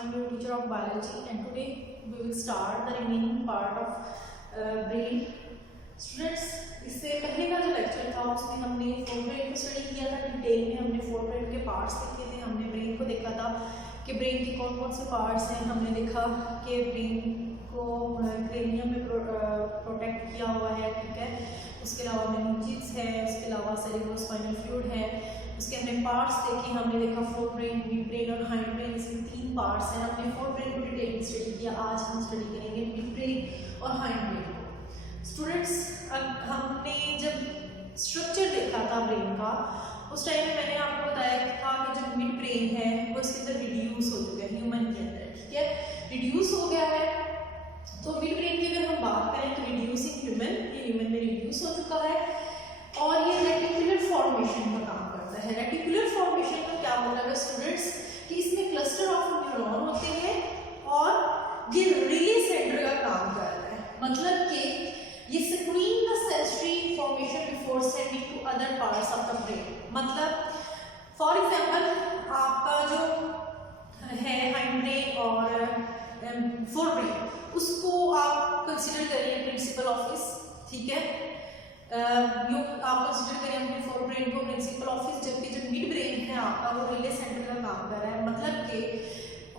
I am your teacher of biology and today we will start the remaining part of brain. Students, इससे पहले का जो lecture था उसमें हमने फोर ब्रेन को स्टडी किया था डिटेल में। हमने फोर ब्रेन के पार्ट्स देखे थे, हमने ब्रेन को देखा था कि ब्रेन के कौन कौन से पार्ट्स हैं। हमने देखा कि ब्रेन को क्रेनियम में प्रोटेक्ट किया हुआ है, ठीक है। उसके अलावा मेनिंजेस है, उसके अलावा सेरेब्रोस्पाइनल फ्लूइड है। उसके हमने पार्ट्स देखे, हमने देखा फोर ब्रेन, मिड ब्रेन और हाइंड ब्रेन, इसमें तीन पार्ट्स हैं। हमने फोर ब्रेन को डिटेल में स्टडी किया। आज हम स्टडी करेंगे मिड ब्रेन और हाइंड ब्रेन को। स्टूडेंट्स, हमने जब स्ट्रक्चर देखा था ब्रेन का उस टाइम में मैंने आपको बताया था कि जो मिड ब्रेन है वो इसके अंदर रिड्यूस हो चुका है ह्यूमन के अंदर, ठीक है, रिड्यूस हो गया है। तो मिड ब्रेन की अगर हम बात करें तो रिड्यूसिंग ह्यूमन, ये ह्यूमन में रिड्यूस हो चुका है और ये रेटिकुलर फॉर्मेशन का काम करता है। रेटिकुलर फॉर्मेशन का क्या मतलब है स्टूडेंट्स कि इसमें क्लस्टर ऑफ न्यूरॉन होते हैं और ये रिले सेंटर का काम कर रहा है। मतलब कि ये screen the sensory information before sending to other parts of the brain. मतलब फॉर एग्जांपल आपका जो है हाइंड ब्रेन और फोर ब्रेन, उसको आप कंसीडर करिए प्रिंसिपल ऑफिस, ठीक है। आप कंसीडर करें अपने फोर ब्रेन को प्रिंसिपल ऑफिस, जबकि जो मिड ब्रेन है आपका वो रिले सेंटर का काम कर रहा है। मतलब कि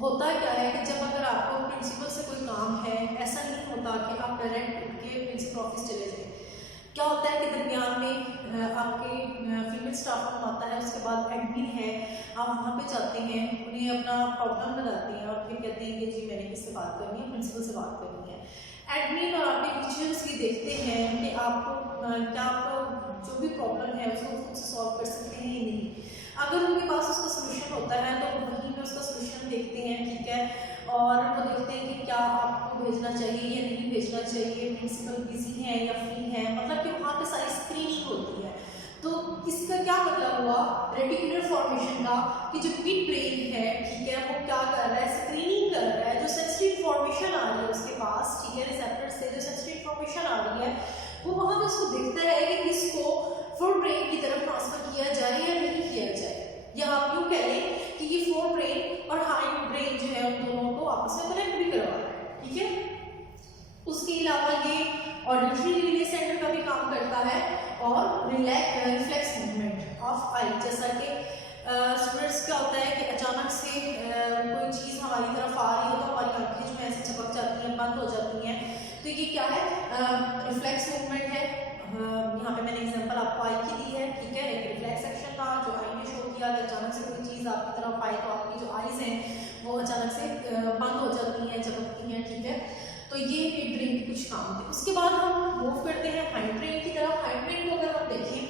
होता क्या है कि जब अगर आपको प्रिंसिपल से कोई काम है, ऐसा नहीं होता कि आप डायरेक्ट उठ के प्रिंसिपल ऑफिस चले जाएं। क्या होता है कि दरमियान में आपके फीमेल स्टाफ रूम आता है, उसके बाद एडमिन है, आप वहाँ पे जाते हैं, उन्हें अपना प्रॉब्लम बताते हैं और फिर कहते हैं कि जी मैंने किससे बात करनी है, प्रिंसिपल से बात करनी है। एडमिन और आपके टीचर्स भी देखते हैं कि आपको क्या आपको जो भी प्रॉब्लम है उसको खुद से सॉल्व कर सकते हैं या नहीं। अगर उनके पास उसका सोल्यूशन होता है तो वहीं में उसका सोल्यूशन देखते हैं, ठीक है, और वो देखते हैं कि क्या आपको भेजना चाहिए या नहीं भेजना चाहिए, प्रिंसिपल बिजी है या फ्री है। मतलब कि वहाँ पे सारी स्क्रीनिंग होती है। तो इसका क्या मतलब हुआ रेटिकुलर फॉर्मेशन का कि जो मिड ब्रेन है, ठीक है, वो क्या कर रहा है, स्क्रीनिंग कर रहा है। जो सेंसरी इंफॉर्मेशन आ रही है उसके पास, ठीक है, रिसेप्टर से जो सेंसरी इंफॉर्मेशन आ रही है वो वहाँ पे उसको देखता है कि इसको फोर ब्रेन की तरफ ट्रांसफर किया जाए या नहीं किया जाए। या आप यूँ कह लें कि ये फोर ब्रेन और हाइंड ब्रेन जो है उन दोनों को आपस में कनेक्ट भी करवा रहा है, ठीक है। उसके अलावा ये ऑडिटरी रिले सेंटर का भी काम करता है और रिफ्लेक्स मूवमेंट ऑफ आई। जैसा कि स्टूडेंट्स क्या होता है कि अचानक से कोई चीज़ हमारी तरफ आ रही हो तो हमारी आंखें जो है ऐसे चपक जाती हैं, बंद हो जाती हैं। तो ये क्या है, रिफ्लेक्स मूवमेंट है। यहाँ पे मैंने एग्जांपल आपको आई की दी है, ठीक है। एक रिफ्लेक्स एक्शन था जो आई ने शो किया कि अचानक से कोई चीज़ आपकी तरफ आए तो आपकी जो आईज हैं वो अचानक से बंद हो जाती हैं, चपकती हैं, ठीक है। तो ये मिड ब्रेन के कुछ काम थे। उसके बाद हम मूव करते हैं हाइंड ब्रेन की तरफ। हाइंड ब्रेन को अगर हम देखें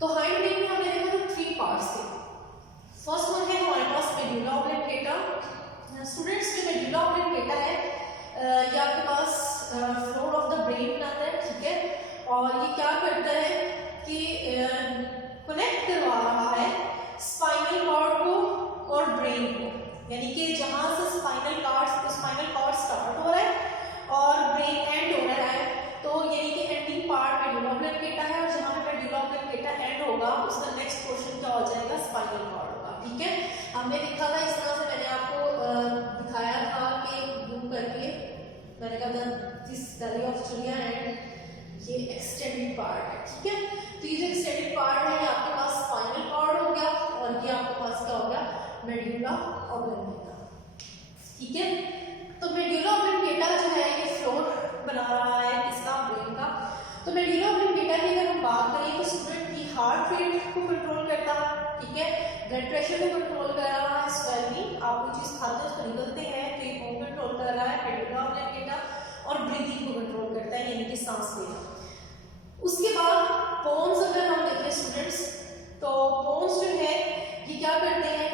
तो हाइंड ब्रेन में हमने देखा था थ्री पार्ट्स थे। फर्स्ट वन है हमारे पास मेडुला ऑब्लिंगेटा। स्टूडेंट्स, जो मेडुला ऑब्लिंगेटा है ये आपके पास फ्लोर ऑफ द ब्रेन बनाता है, ठीक है। और ये क्या करता है कि कनेक्ट करवा रहा है स्पाइनल कॉर्ड को और ब्रेन को। यानी कि जहां से स्पाइनल कॉर्ड स्टार्ट हो रहा है और ब्रेन एंड हो रहा है, तो यानी कि एंडिंग पार्ट मेडुला ऑब्लिंगेटा है और जहां पे मेडुला ऑब्लिंगेटा एंड होगा उसका नेक्स्ट पोर्शन क्या हो जाएगा, स्पाइनल कॉर्ड होगा, ठीक है। हमने देखा था इस तरह से, मैंने आपको दिखाया था कि जूम करके मैंने कहा दिस वैली ऑफ चिड़िया एंड ये एक्सटेंडेड पार्ट है, ठीक है। तो ये जो एक्सटेंडेड पार्ट है ये आपके पास स्पाइनल कॉर्ड हो गया और ये आपके पास क्या हो गया, मेडुला ऑब्लिंगेटा, ठीक है। तो मेडुला ऑब्लिंगेटा जो है ये फ्लोर बना रहा है इसका ब्रेन का। तो मेडुला ऑब्लिंगेटा की अगर हम बात करें तो स्टूडेंट की हार्ट रेट को कंट्रोल करता है, ठीक है, ब्लड प्रेशर को कंट्रोल कर रहा है, स्वेलिंग, आप कोई चीज खाते हैं उसको निकलते हैं तो ये कौन कंट्रोल कर रहा है, मेडुला ऑब्लिंगेटा, और ब्रीदिंग को कंट्रोल करता है यानी कि सांस लेना। उसके बाद बोन्स अगर हम देखें स्टूडेंट्स तो बोन्स जो है ये क्या करते हैं,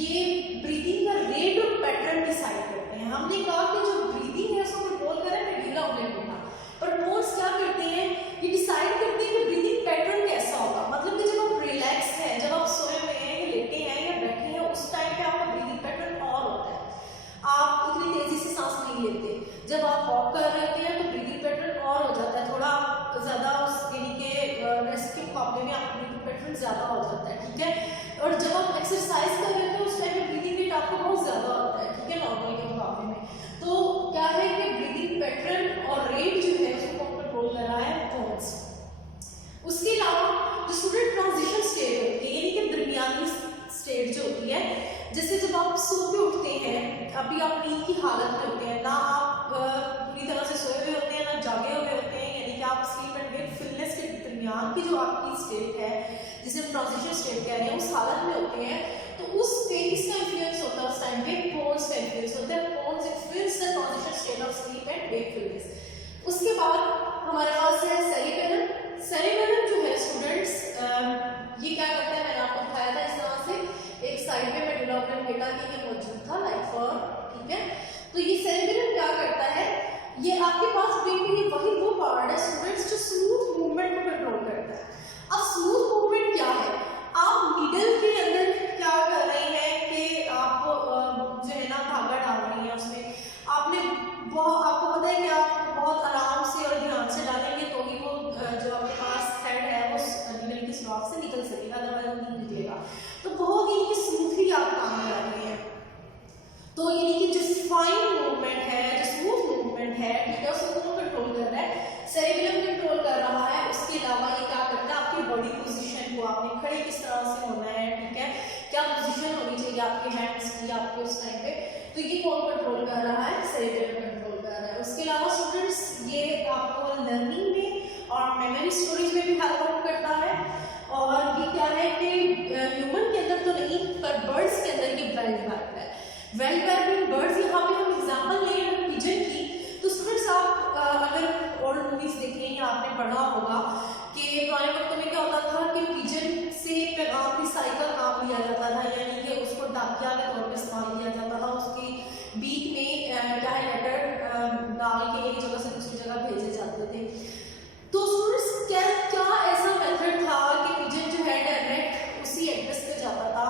ये ब्रीदिंग का रेट और पैटर्न डिसाइड करते हैं। हमने कहा कि जो ब्रीदिंग है उसको कंट्रोल करें मेडुला ऑब्लिंगेटा, पर बोन्स क्या करते हैं, ये डिसाइड करते हैं कि ब्रीदिंग पैटर्न कैसा होगा। मतलब कि जब आप रिलैक्स हैं, जब आप सोए हुए हैं या लेटे हैं या बैठे हैं, उस टाइम पे आपका ब्रीदिंग पैटर्न और होता है, आप उतनी तेजी से सांस नहीं लेते। जब आप वॉक कर रहे होते हैं तो ब्रीदिंग पैटर्न और हो जाता है, थोड़ा ज़्यादा उस यानी कि रेस्ट के मुकाबले में आपका ब्रीदिंग पैटर्न ज़्यादा हो जाता है, ठीक है। और जब आप एक्सरसाइज कर रहे होते हैं उस टाइम में ब्रीदिंग रेट आपको बहुत ज़्यादा होता है, ठीक है। की हालत में होते हैं, ना आप पूरी तरह से सोए हुए होते हैं, ना जागे हुए होते हैं, यानी कि आप स्लीप एंड वेकफुलनेस के दरमियान की जो आपकी स्टेट है, जिसे हम ट्रांजिशन स्टेट कह रहे हैं, उस हालत में होते हैं। तो उस पे किसका इन्फ्लुएंस होता है उस टाइम पे? पोन्स का इन्फ्लुएंस होता है। Pons influence the transition state of sleep and wakefulness. उसके बाद हमारे पास है सेरिबेलम। सेरिबेलम जो है स्टूडेंट्स, ये क्या करता है, मैंने आपको बताया था इस तरह से एक साइड में मेडुला ऑब्लोंगेटा की ये मौजूद था लाइक फॉर, ठीक है। तो ये सेरिबेलम क्या करता है, ये आपके पास बेसिकली वही वो पार्ट है स्टूडेंट्स जो स्मूथ मूवमेंट को कंट्रोल करता है। अब स्मूथ मूवमेंट क्या है, आप मिडल के अंदर क्या कर रहे हैं कि आप जो है ना धागा डाल रही हैं, उसमें आपने आपको पता है कि आप बहुत आराम से और ध्यान से डालेंगे तो ही वो जो आपके पास थ्रेड है वो नीडल की सुराख से निकल सकेगा, अदरवाइज वो नहीं निकलेगा। तो बहुत ही स्मूथली आप काम कर रहे हैं। तो यानी कि जो फाइन मूवमेंट है, जो स्मूथ मूवमेंट है, ठीक है, उसको कौन कंट्रोल कर रहा है? सेरिबेलम कंट्रोल कर रहा है। उसके अलावा ये क्या करता है, आपकी बॉडी पोजीशन को, आपने खड़े किस तरह से होना है, ठीक है, क्या पोजीशन होनी चाहिए आपके हैंड्स की आपके उस टाइम पे, तो ये कौन कंट्रोल कर रहा है? सेरिबेलम कंट्रोल कर रहा है। उसके अलावा स्टूडेंट्स ये आपको लर्निंग में और मेमोरी स्टोरेज में भी हेल्प करता है। और ये क्या है कि ह्यूमन के अंदर तो नहीं पर बर्ड्स के अंदर ये वेल डेवलप्ड है। वेल डेवलप्ड बर्ड्स, यहाँ पे हम एग्जांपल लें पिजन की, तो स्टूडेंट्स आप अगर ओल्ड मूवीज देखें या आपने पढ़ा होगा कि पुराने वक्तों में क्या होता था कि पिजन से पैगाम रिसाई का काम लिया जाता था, यानी कि उसको डाकिया के तौर पर इस्तेमाल किया जाता था। उसकी बीक में क्या है लेटर डाल के एक जगह से दूसरी जगह भेजे जाते थे। तो स्टूडेंट्स क्या ऐसा मेथड था कि पिजन जो है डायरेक्ट उसी एड्रेस पे जाता था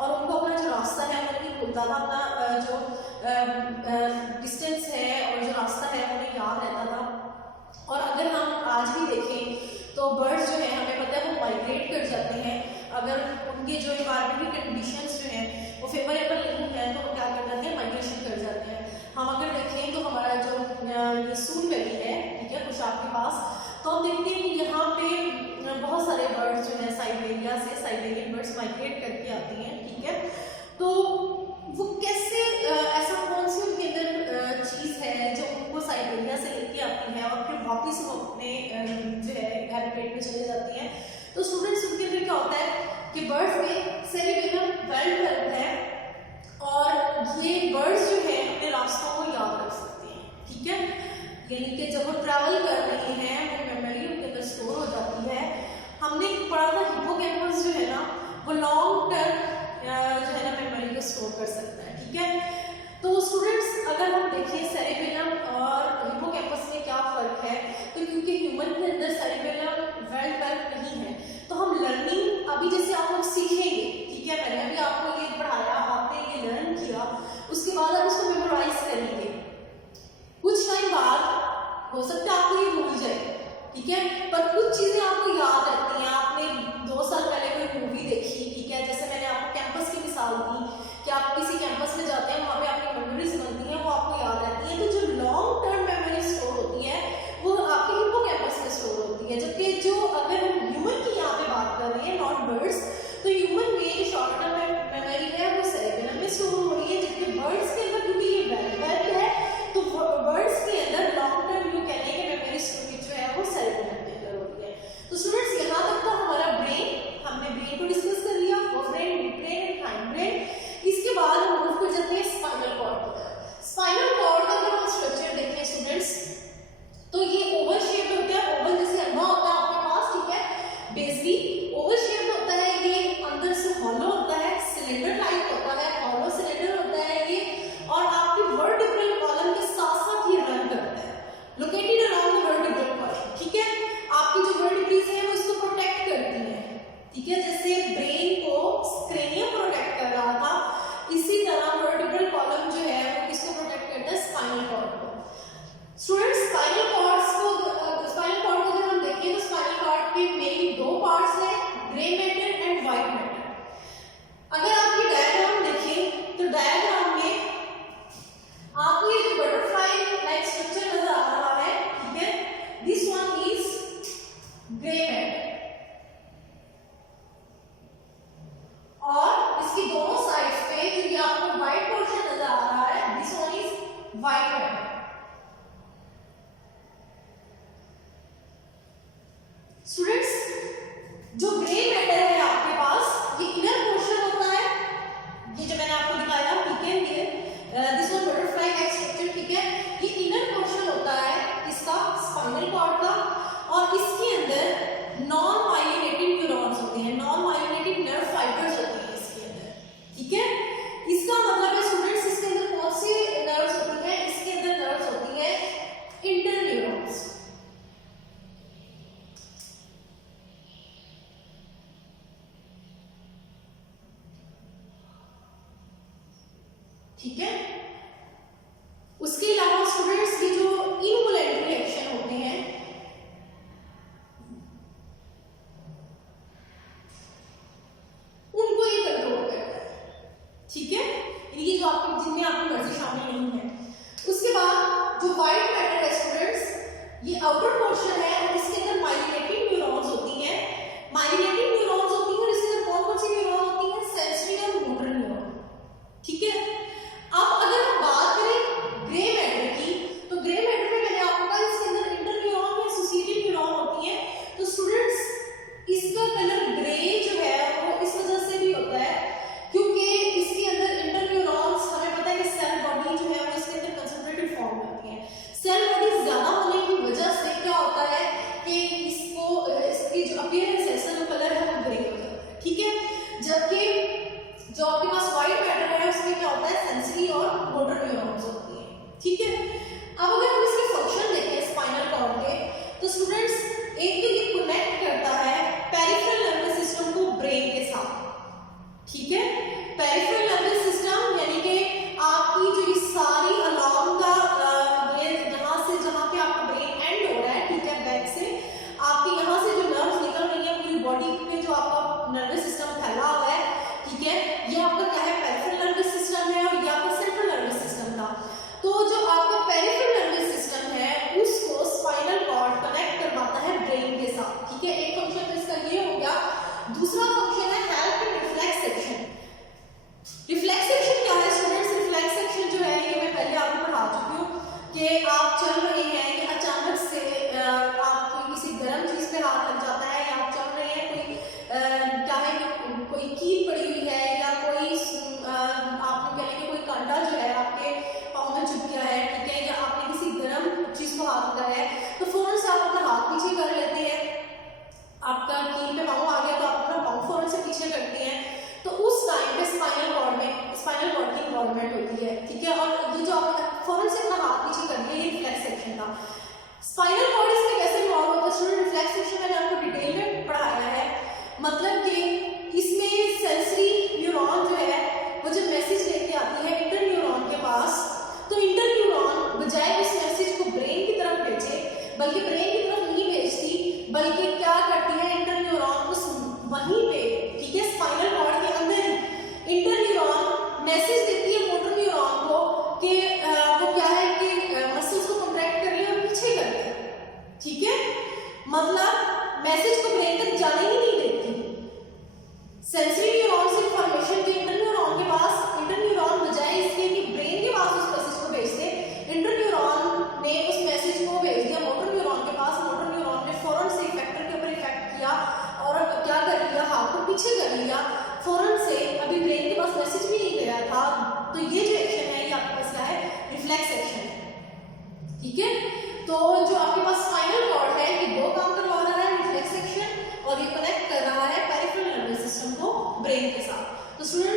और उनको अपना जो रास्ता है वो नहीं भूलता था, अपना जो डिस्टेंस है और जो रास्ता है उन्हें याद रहता था। और अगर हम आज भी देखें तो बर्ड्स जो है हमें पता है वो माइग्रेट कर जाते हैं, अगर उनके जो इन्वायरमेंटल कंडीशंस जो हैं वो फेवरेबल नहीं है तो वो क्या कर जाते हैं, माइग्रेशन कर जाते हैं। हम अगर देखें तो हमारा जो ये सून वैली है, ठीक है, कुछ आपके पास, तो हम देखते हैं कि यहाँ पे बहुत सारे बर्ड्स जो है साइबेरिया से, साइबेरियन बर्ड्स माइग्रेट करके आती हैं, ठीक है। तो वो कैसे, ऐसा कौन सी उनके अंदर चीज़ है जो उनको साइबेरिया से लेके आती है और फिर वापस वो अपने जो है हैबिटेट में चले जाती हैं। तो स्टूडेंट्स उनके अंदर क्या होता है कि बर्ड्स में सेरिबेलम वेल डेवलप्ड है और ये बर्ड्स जो है अपने रास्तों को याद रख सकते हैं, ठीक है, यानी कि जब वो ट्रैवल कर रही हैं वो मेमोरी उनके अंदर स्टोर हो जाती है। हमने पढ़ा था हिप्पोकैम्पस जो है ना वो लॉन्ग टर्म जो है ना मेमोरी को स्टोर कर सकता है, ठीक है। तो स्टूडेंट्स अगर हम देखें सेरिबेलम और हिप्पोकैम्पस में क्या फर्क है, तो क्योंकि ह्यूमन के अंदर सेरिबेलम वेल डेवलप्ड नहीं है तो हम लर्निंग अभी जैसे आप लोग सीखेंगे, ठीक है, मैंने अभी आपको ये पढ़ाया, आपने ये लर्न किया, उसके बाद आप इसको मेमोराइज करेंगे। कुछ टाइम बाद हो सकता है आपको ये भूल जाए, ठीक है, पर कुछ चीजें आपको याद रहती हैं। आपने 2 साल पहले कोई मूवी देखी, ठीक है, जैसे मैंने आपको कैंपस की मिसाल दी कि आप किसी कैंपस में जाते हैं, वहाँ पे आपकी मेमोरीज बनती हैं, वो आपको याद रहती हैं। तो जो लॉन्ग टर्म मेमोरी स्टोर होती है वो आपके हिप्पोकैम्पस में स्टोर होती है, जबकि जो अगर हम ह्यूमन की यहाँ पे बात कर रहे हैं, नॉट बर्ड्स, तो ह्यूमन में जो शॉर्ट टर्म मेमोरी है वो सेरिबेलम में स्टोर हो रही है, जबकि बर्ड्स के अंदर क्योंकि ये वेल डेवलप्ड है तो बर्ड्स के अंदर लॉन्ग टर्म जो कहने के मेमोरी स्टोरेज जो है वो सेरिबेलम के अंदर होती है। तो स्टूडेंट्स यहाँ तक तो हमारा ब्रेन, हमने ब्रेन को डिस्कस कर लिया, वो brain, mid brain and hind brain. इसके बाद हम मूव कर जाते हैं स्पाइनल कॉर्ड की तरफ। स्पाइनल कॉर्ड का अगर हम स्ट्रक्चर देखें स्टूडेंट्स तो ये ओवल शेप होता है, ओवल जैसे अंडा होता है आपके पास, ठीक है, बेसिकली ओवल शेप होता है, ये अंदर से हॉलो होता है, सिलेंडर टाइप होता है, हॉलो सिलेंडर होता है ये, और आपकी वर्टिब्रल कॉलम के साथ साथ ये रन करता है, located around the vertebral column, ठीक है। आपकी जो वर्टिब्रेज है वो इसको प्रोटेक्ट करती है, ठीक है, जैसे ब्रेन को क्रेनियम प्रोटेक्ट कर रहा था, इसी तरह वर्टिब्रल कॉलम जो है वो किसको प्रोटेक्ट करता है, स्पाइनल कॉर्ड को। स्टूडेंट्स स्पाइनल कॉर्ड को अगर हम देखें तो स्पाइनल कॉर्ड के मेनली 2 पार्ट्स हैं, grey matter and white matter. अगर आप ये डायग्राम देखें तो डायग्राम में आपको ये जो बटरफ्लाई लाइक स्ट्रक्चर नजर आ रहा है, ठीक है, this one is grey matter और इसकी दोनों साइड्स पे जो ये आपको व्हाइट पोर्शन नजर आ रहा है, this one is white matter. Students, जो ग्रे मैटर है आपके पास, ये इनर पोर्शन होता है, ये जो मैंने आपको दिखाया, ठीक है, ये this one butterfly like structure, ठीक है, ये इनर पोर्शन होता है इसका स्पाइनल कॉर्ड का, और इसके अंदर नॉन माइलिनेटेड न्यूरॉन्स होते हैं, नॉन माइलिनेटेड नर्व फाइबर्स होते हैं इसके अंदर, ठीक है। इसका मतलब है स्टूडेंट्स, इसके अंदर कौन सी नर्व्स होती हैं? इसके अंदर नर्व्स होती हैं इंटरन्यूरॉन्स, ठीक है। उसके अलावा स्टूडेंट्स ये जो इनवॉलेंटरी एक्शन होते हैं, उनको ये कंट्रोल करता है, ठीक है, ये जो आपकी जिनमें आपकी मर्जी शामिल नहीं है। उसके बाद जो व्हाइट मैटर है स्टूडेंट्स, ये आउटर पोर्शन है और इसके अंदर माइलिनेटेड न्यूरॉन्स होती हैं, माइलिनेटेड न्यूरॉन्स होती हैं, और इसके अंदर कौन कौन सी न्यूरॉन होती हैं? सेंसरी और मोटर न्यूरॉन, ठीक है। अब अगर हम बात करें ग्रे मैटर की, तो ग्रे मैटर में मैंने आपको कहा इसके अंदर इंटरन्यूरॉन में एसोसिएटेड न्यूरॉन होती है। तो स्टूडेंट्स, इसका कलर ग्रे जो है वो इस वजह से भी होता है क्योंकि इसके अंदर इंटरन्यूरॉन्स, हमें पता है कि सेल बॉडी जो है वो इसके अंदर कंसंट्रेटेड फॉर्म में होती है। सेल बॉडी ज्यादा होने की वजह से क्या होता है कि इसकी जो अपीयरेंस है, इसका जो कलर है वो ग्रे हो जाता है, ठीक है। जबकि जो आपके पास व्हाइट मैटर है उसमें क्या होता है? सेंसरी और मोटर न्यूरॉन्स होती है, ठीक है। अब अगर हम इसके फंक्शन देखें स्पाइनल कॉर्ड के, तो स्टूडेंट्स, एक तो ये कनेक्ट करता है पेरिफेरल नर्वस सिस्टम को ब्रेन के साथ, ठीक है। पेरिफेरल नर्वस सिस्टम यानी कि आपकी जो ये सारी अलोंग का ये जहां से जहां पे आपका ब्रेन एंड हो रहा है, ठीक है, बैक से आपके यहाँ से जो नर्व्स निकल रही है पूरी बॉडी में, जो आपका नर्वस सिस्टम फैला हुआ है, ठीक है, ये आपका क्या है? पेरिफेरल नर्वस सिस्टम है, और ये आपका सेंट्रल नर्वस सिस्टम था। तो जो आपका पेरिफेरल नर्वस सिस्टम है उसको स्पाइनल कॉर्ड कनेक्ट करवाता है ब्रेन के साथ, ठीक है। एक फंक्शन तो इसका ये हो गया। दूसरा फंक्शन है help in reflex action. Reflex action क्या है स्टूडेंट्स? रिफ्लेक्स एक्शन जो है ये मैं पहले आपको पढ़ा चुकी हूँ कि आप चल रहे हैं, ये अचानक से आपको किसी गर्म चीज पे हाथ लग जाता है, या आप चल रहे हैं, कोई क्या है, कोई कील पड़ी हुई है, या कोई आपने कह लेंगे कोई कांटा जो है आपके पाँव में चुभ गया है, ठीक है, या आपने किसी गर्म चीज को हाथ लगाया है, तो फौरन से आप अपना हाथ पीछे कर लेते हैं। आपका कील पे पाँव आ गया तो आप अपना पाँव फौरन से पीछे करते हैं। तो उस टाइम पे स्पाइनल कॉर्ड की इन्वॉल्वमेंट होती है, ठीक है। और ये जो आप फौरन से अपना हाथ पीछे कर दिया, ये रिफ्लेक्स एक्शन था। स्पाइनल कॉर्ड इसमें कैसे इन्वॉल्व होता है स्टूडेंट? रिफ्लेक्स एक्शन मैंने आपको डिटेल में पढ़ाया है, मतलब कि इसमें सेंसरी न्यूरॉन जो है वो जब मैसेज लेके आती है इंटर न्यूरॉन के पास, तो इंटर न्यूरॉन बजाय उस मैसेज को ब्रेन की तरफ भेजे, बल्कि ब्रेन की तरफ नहीं भेजती, बल्कि क्या करती है इंटर न्यूरॉन उस वहीं पे, ठीक है, स्पाइनल कॉर्ड के अंदर ही इंटर न्यूरॉन मैसेज देती है मोटर न्यूरॉन को कि वो क्या है कि मसल्स को कॉन्ट्रैक्ट कर ले और पीछे कर ले, ठीक है। मतलब मैसेज को ब्रेन तक जाने ही नहीं देती। सेंसरी न्यूरॉन से इंफॉर्मेशन के इंटर न्यूरॉन के पास, इंटर न्यूरॉन बजाय इसके कि ब्रेन के पास उस मैसेज को भेज दे, इंटर न्यूरॉन ने उस मैसेज को भेज दिया मोटर न्यूरॉन के पास। मोटर न्यूरॉन ने फौरन से इफेक्टर के ऊपर इफेक्ट किया और क्या कर लिया, हाथ को पीछे कर लिया फौरन से, अभी ब्रेन के पास मैसेज भी नहीं गया था। तो ये जो एक्शन है ये आपके पास क्या है? रिफ्लेक्स एक्शन है, ठीक है। तो जो आपके पास स्पाइनल कॉर्ड है ये दो काम करवा रहा है, रिफ्लेक्स एक्शन, और ये कनेक्ट कर रहा है पेरिफेरल नर्वस सिस्टम को ब्रेन के साथ। तो स्टूडेंट